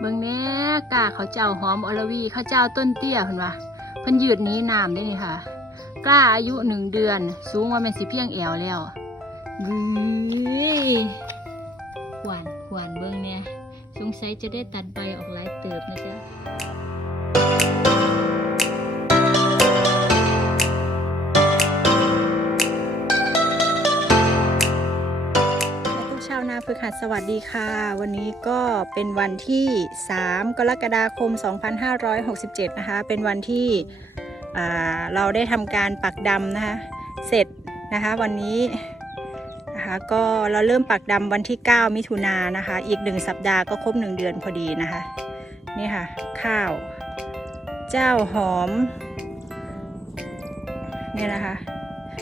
เบิ่งแน่กาเขาเจ้าหอมอลวีเขาเจ้าต้นเตี้ยเพิ่นว่าเพิ่นยืดนี้น้ำได้นี่ค่ะ กล้าอายุหนึ่งเดือน สูงว่าแม่นสิเพียงแอวแล้วบื้ยหวานหวานเบิ่งเนี่ยสงสัยจะได้ตัดใบออกหลายเติบนะจ๊ะ หัสวัสดีค่ะ วันนี้ก็เป็นวันที่ 3 กรกฎาคม 2567 นะคะ เป็นวันที่เราได้ทำการปักดำนะคะ เสร็จนะคะวันนี้นะคะก็เราเริ่มปักดำวันที่ 9 มิถุนายนนะคะ อีก 1 สัปดาห์ก็ครบ 1 เดือนพอดีนะคะ นี่ค่ะ ข้าว เจ้าหอมเนี่ยนะคะ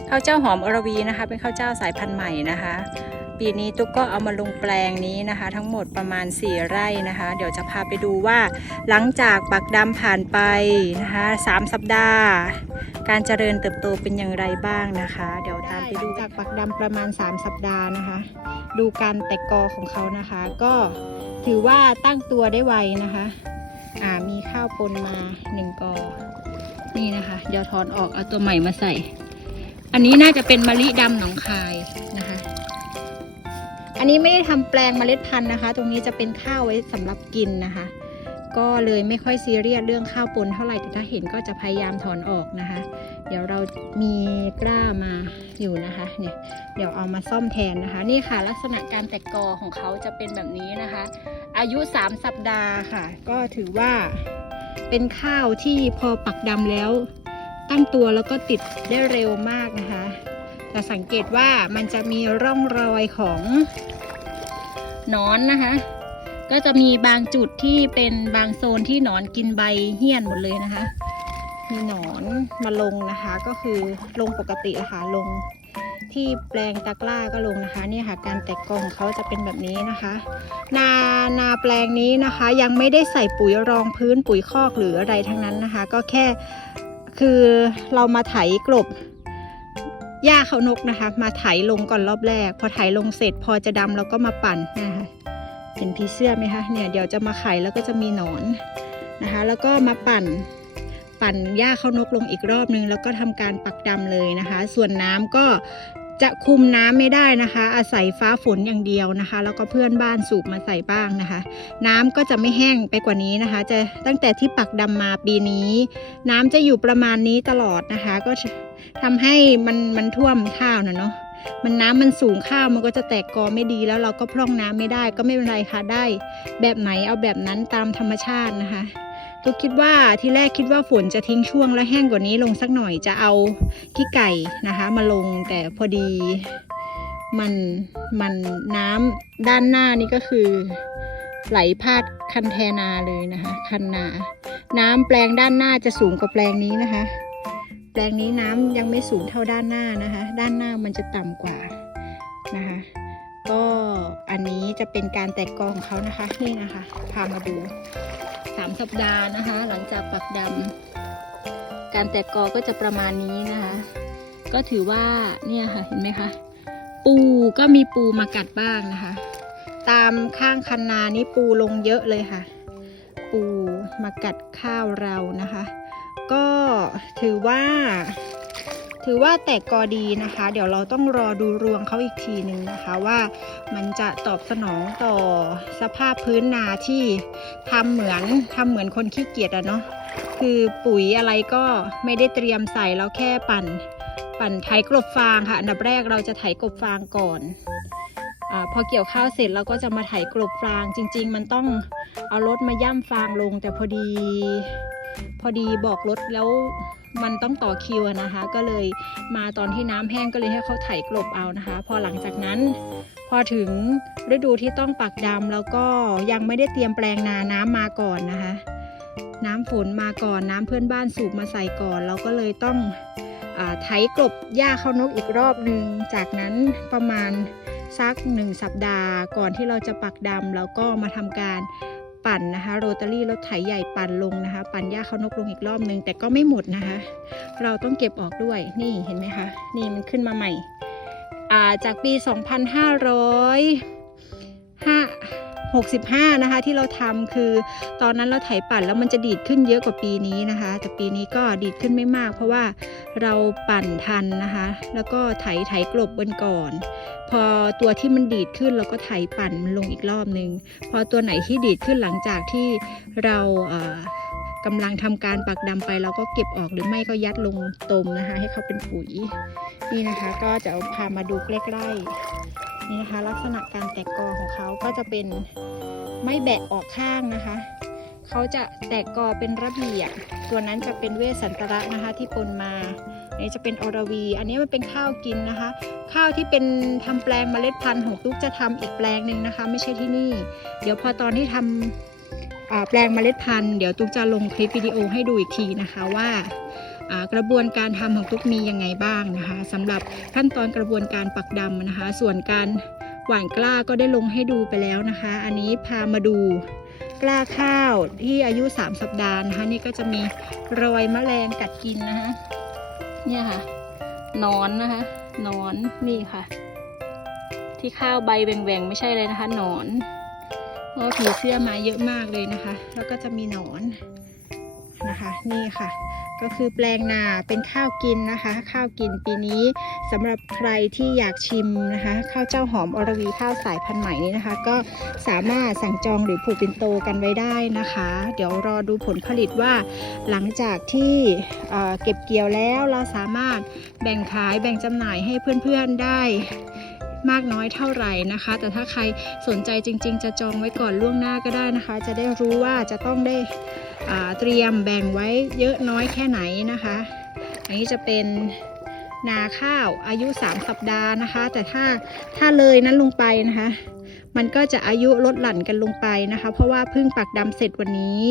ข้าวเจ้าหอมอรวีนะคะ เป็นข้าวเจ้าสายพันธุ์ใหม่นะคะ ปีนี้ตุ๊กก็เอามาลงแปลงนี้นะคะ ทั้งหมดประมาณ 4 ไร่นะคะ เดี๋ยวจะพาไปดูว่าหลังจากปักดำผ่านไปนะคะสามสัปดาห์ การเจริญเติบโตเป็นอย่างไรบ้างนะคะ เดี๋ยวตามไปดูจากปักดำประมาณ 3 สัปดาห์นะคะ ดูการแตกกอของเขานะคะ ก็ถือว่าตั้งตัวได้ไวนะคะอ่ามีข้าวปนมาหนึ่งกอ นี่นะคะ เดี๋ยวถอนออกเอาตัวใหม่มาใส่ อันนี้น่าจะเป็นมะลิดำหนองคายนะคะ อันนี้ไม่ได้ทำแปลงเมล็ดพันธุ์นะคะ ตรงนี้จะเป็นข้าวไว้สำหรับกินนะคะ ก็เลยไม่ค่อยซีเรียสเรื่องข้าวปนเท่าไหร่แต่ถ้าเห็นก็จะพยายามถอนออกนะคะ เดี๋ยวเรามีกล้ามาอยู่นะคะเนี่ยเดี๋ยวเอามาซ่อมแทนนะคะ นี่ค่ะลักษณะการแตกกอของเขาจะเป็นแบบนี้นะคะ อายุ 3 สัปดาห์ค่ะ ก็ถือว่าเป็นข้าวที่พอปักดำแล้ว ตั้งตัวแล้วก็ติดได้เร็วมากนะคะ จะสังเกตว่ามันจะมีร่องรอยของนอนนะคะ ก็จะมีบางจุดที่เป็นบางโซนที่หนอนกินใบเหี้ยนหมดเลยนะคะ มีหนอนมาลงนะคะ ก็คือลงปกติะค่ะลงที่แปลงตะกร้าก็ลงนะคะนี่ค่ะการแตกกอของเขาจะเป็นแบบนี้นะคะ นานาแปลงนี้นะคะ ยังไม่ได้ใส่ปุ๋ยรองพื้นปุ๋ยคอกหรืออะไรทั้งนั้นนะคะ ก็แค่คือเรามาไถกลบ หญ้าเขานกนะคะ มาไถลงก่อนรอบแรก พอไถลงเสร็จพอจะดำเราก็มาปั่นนะคะเห็นผีเสื้อไหมคะเนี่ยเดี๋ยวจะมาไข่แล้วก็จะมีหนอนนะคะ แล้วก็มาปั่นปั่นหญ้าเขานกลงอีกรอบนึง แล้วก็ทำการปักดำเลยนะคะ ส่วนน้ำก็จะคุมน้ำไม่ได้นะคะ อาศัยฟ้าฝนอย่างเดียวนะคะ แล้วก็เพื่อนบ้านสูบมาใส่บ้างนะคะ น้ำก็จะไม่แห้งไปกว่านี้นะคะ จะตั้งแต่ที่ปักดำมาปีนี้ น้ำจะอยู่ประมาณนี้ตลอดนะคะ ก็ ทำให้มันมันท่วมข้าวนะเนาะมันน้ำมันสูงข้าวมันก็จะแตกกอไม่ดีแล้วเราก็พร่องน้ำไม่ได้ก็ไม่เป็นไรค่ะได้ แบบไหนเอาแบบนั้นตามธรรมชาตินะคะตุกคิดว่าที่แรกคิดว่าฝนจะทิ้งช่วงและแห้งกว่านี้ลงสักหน่อยจะเอาขี้ไก่นะคะ มาลงแต่พอดี มันมันน้ำด้านหน้านี่ก็คือ ไหลพาดคันแทนาเลยนะคะ คันนา น้ำแปลงด้านหน้าจะสูงกว่าแปลงนี้นะคะ แปลงนี้น้ำยังไม่สูงเท่าด้านหน้านะคะ ด้านหน้ามันจะต่ำกว่านะคะ ก็อันนี้จะเป็นการแตกกอของเขานะคะ นี่นะคะ พามาดูสามสัปดาห์นะคะ หลังจากปักดำการแตกกอก็จะประมาณนี้นะคะ ก็ถือว่าเนี่ยค่ะเห็นไหมคะปูก็มีปูมากัดบ้างนะคะ ตามข้างคันนานี้ปูลงเยอะเลยค่ะ ปูมากัดข้าวเรานะคะ ก็ถือว่า ถือว่าแตกกอดีนะคะ เดี๋ยวเราต้องรอดูรวงเขาอีกทีหนึ่งนะคะว่ามันจะตอบสนองต่อสภาพพื้นนาที่ทำเหมือนทำเหมือนคนขี้เกียจอะเนาะคือปุ๋ยอะไรก็ไม่ได้เตรียมใส่เราแค่ปั่น ปั่นไถกลบฟางค่ะอันดับแรกเราจะไถกลบฟางก่อนอพอเกี่ยวข้าวเสร็จเราก็จะมาไถกลบฟางจริง ๆ มันต้องเอารถมาย่ำฟางลง แต่พอดี พอดีบอกรถแล้วมันต้องต่อคิวนะคะ ก็เลยมาตอนที่น้ำแห้งก็เลยให้เขาไถกลบเอานะคะ พอหลังจากนั้น พอถึงฤดูที่ต้องปักดำแล้วก็ยังไม่ได้เตรียมแปลงนาน้ำมาก่อนนะคะ น้ำฝนมาก่อนน้ำเพื่อนบ้านสูบมาใส่ก่อนเราก็เลยต้องอไถกลบหญ้าเข้านกอีกรอบหนึ่งจากนั้นประมาณสักหนึ่งสัปดาห์ก่อนที่เราจะปักดำแล้วก็มาทำการ ปั่นนะคะ โรตารี่รถไถใหญ่ปั่นลงนะคะ ปั่นหญ้าเขานกลงอีกรอบนึง แต่ก็ไม่หมดนะคะ เราต้องเก็บออกด้วยนี่เห็นไหมคะ นี่มันขึ้นมาใหม่ อ่าจากปี 2500ห้า 65 นะคะ ที่เราทำคือตอนนั้นเราไถปั่นแล้วมันจะดีดขึ้นเยอะกว่าปีนี้นะคะ แต่ปีนี้ก็ดีดขึ้นไม่มาก เพราะว่าเราปั่นทันนะคะ แล้วก็ไถไถกลบบนก่อน พอตัวที่มันดีดขึ้นเราก็ไถปั่นมันลงอีกรอบนึง พอตัวไหนที่ดีดขึ้นหลังจากที่เราเอ่อกำลังทำการปักดำไปเราก็เก็บออกหรือไม่ก็ยัดลงตมนะคะ ให้เขาเป็นปุ๋ย นี่นะคะก็จะพามาดูใกล้ๆ นี่นะคะ ลักษณะการแตกกอของเขาก็จะเป็นไม่แบะออกข้างนะคะ เขาจะแตกกอเป็นระเบียบ ตัวนั้นจะเป็นเวสันตระนะคะที่ปนมาอันนี้จะเป็นอรวี อันนี้มันเป็นข้าวกินนะคะ ข้าวที่เป็นทำแปลงเมล็ดพันธุ์ของตุ๊กจะทำอีกแปลงหนึ่งนะคะ ไม่ใช่ที่นี่ เดี๋ยวพอตอนที่ทำอ่า แปลงเมล็ดพันธุ์เดี๋ยวตุ๊กจะลงคลิปวิดีโอให้ดูอีกทีนะคะว่ากระบวนการทำของตุ๊กมียังไงบ้างนะคะสำหรับขั้นตอนกระบวนการปักดำนะคะ ส่วนการหว่านกล้าก็ได้ลงให้ดูไปแล้วนะคะ อันนี้พามาดูกล้าข้าวที่อายุ 3 สัปดาห์นะคะนี่ก็จะมีรอยแมลงกัดกินนะคะเนี่ยค่ะนอนนะคะนอนนี่ค่ะ ที่ข้าวใบแหว่งๆไม่ใช่เลยนะคะนอน พราะผีเสื้อมาเยอะมากเลยนะคะ แล้วก็จะมีหนอนนะคะ นี่ค่ะ ก็คือแปลงนาเป็นข้าวกินนะคะ ข้าวกินปีนี้สำหรับใครที่อยากชิมนะคะ ข้าวเจ้าหอมอรวีข้าวสายพันธุ์ใหม่นี้นะคะ ก็สามารถสั่งจองหรือผูกเปินโตกันไว้ได้นะคะ เดี๋ยวรอดูผลผลิตว่า หลังจากที่เเก็บเกี่ยวแล้วเราสามารถแบ่งขายแบ่งจำหน่ายให้เพื่อนๆได้ มากน้อยเท่าไหร่นะคะ แต่ถ้าใครสนใจจริง ๆ จะจองไว้ก่อนล่วงหน้าก็ได้นะคะ จะได้รู้ว่าจะต้องได้เตรียมแบ่งไว้เยอะน้อยแค่ไหนนะคะ อันนี้จะเป็นนาข้าวอายุ 3 สัปดาห์นะคะ แต่ถ้าถ้าเลยนั้นลงไปนะคะ มันก็จะอายุลดหลั่นกันลงไปนะคะ เพราะว่าเพิ่งปักดำเสร็จวันนี้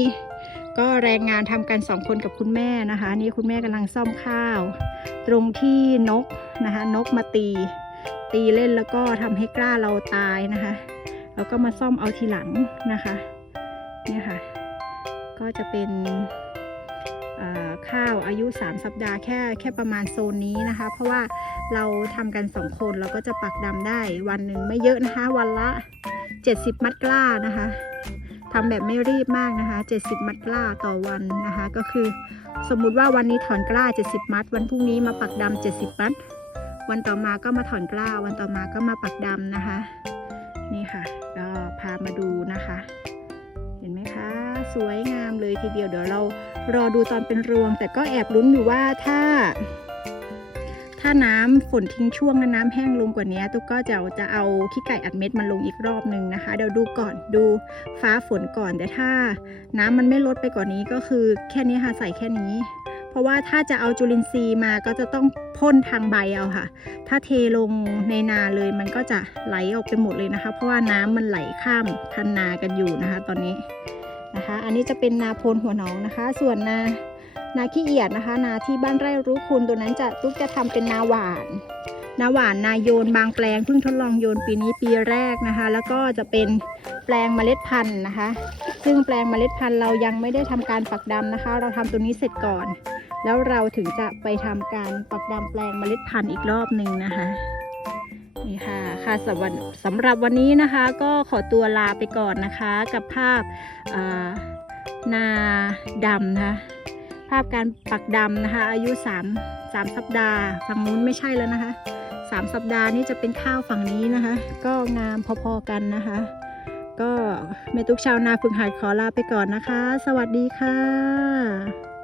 ก็แรงงานทำกันสองคนกับคุณแม่นะคะ นี่คุณแม่กำลังซ่อมข้าว ตรงที่นกนะคะ นกมาตี ตีเล่นแล้วก็ทำให้กล้าเราตายนะคะ แล้วก็มาซ่อมเอาทีหลังนะคะเนี่ยค่ะ ก็จะเป็นข้าวอายุ 3 สัปดาห์แค่แค่ประมาณโซนนี้นะคะ เพราะว่าเราทำกันสองคนเราก็จะปักดำได้วันหนึ่งไม่เยอะนะคะ วันละ 70 มัดกล้านะคะทำแบบไม่รีบมากนะคะ 70 มัดกล้าต่อวันนะคะ ก็คือสมมุติว่าวันนี้ถอนกล้า 70 มัด วันพรุ่งนี้มาปักดำ70 มัด วันต่อมาก็มาถอนกล้า วันต่อมาก็มาปักดำนะคะ นี่ค่ะ ก็พามาดูนะคะ เห็นไหมคะ สวยงามเลยทีเดียวเดี๋ยวเรารอดูตอนเป็นรวง แต่ก็แอบลุ้นอยู่ว่าถ้า ถ้าน้ำฝนทิ้งช่วงและน้ำแห้งลงกว่านี้ตุ๊กก็จะจะเอาขี้ไก่อัดเม็ดมาลงอีกรอบหนึ่งนะคะ เดี๋ยวดูก่อนดูฟ้าฝนก่อนแต่ถ้า น้ำมันไม่ลดไปกว่านี้ก็คือแค่นี้ค่ะใส่แค่นี้ ราะว่าถ้าจะเอาจุลินทรีย์มาก็จะต้องพ่นทางใบเอาค่ะ ถ้าเทลงในนาเลยมันก็จะไหลออกไปหมดเลยนะคะ เพราะว่าน้ำมันไหลข้ามคันนากันอยู่นะคะ ตอนนี้นะคะ อันนี้จะเป็นนาโพนหัวหนองนะคะ ส่วนนานาขี้เอียดนะคะ นาที่บ้านไร่รู้คุณตัวนั้นจะลูกจะทำเป็นนาหวานนาหวานนาโยนบางแปลงเพิ่งทดลองโยนปีนี้ปีแรกนะคะ แล้วก็จะเป็นแปลงเมล็ดพันธุ์นะคะ ซึ่งแปลงเมล็ดพันธุ์เรายังไม่ได้ทำการปักดำนะคะ เราทำตัวนี้เสร็จก่อน แล้วเราถึงจะไปทำการปักดำแปลงเมล็ดพันธุ์อีกรอบหนึ่งนะคะนี่ค่ะค่ะสำหรับสำหรับวันนี้นะคะ ก็ขอตัวลาไปก่อนนะคะ กับภาพนาดำนะคะภาพการปักดำนะคะ อายุ 3 3 สัปดาห์ ฝั่งนู้นไม่ใช่แล้วนะคะ 3 สัปดาห์นี้จะเป็นข้าวฝั่งนี้นะคะ ก็งามพอๆกันนะคะ ก็เมตุกชาวนาฝึกหัดขอลาไปก่อนนะคะ สวัสดีค่ะ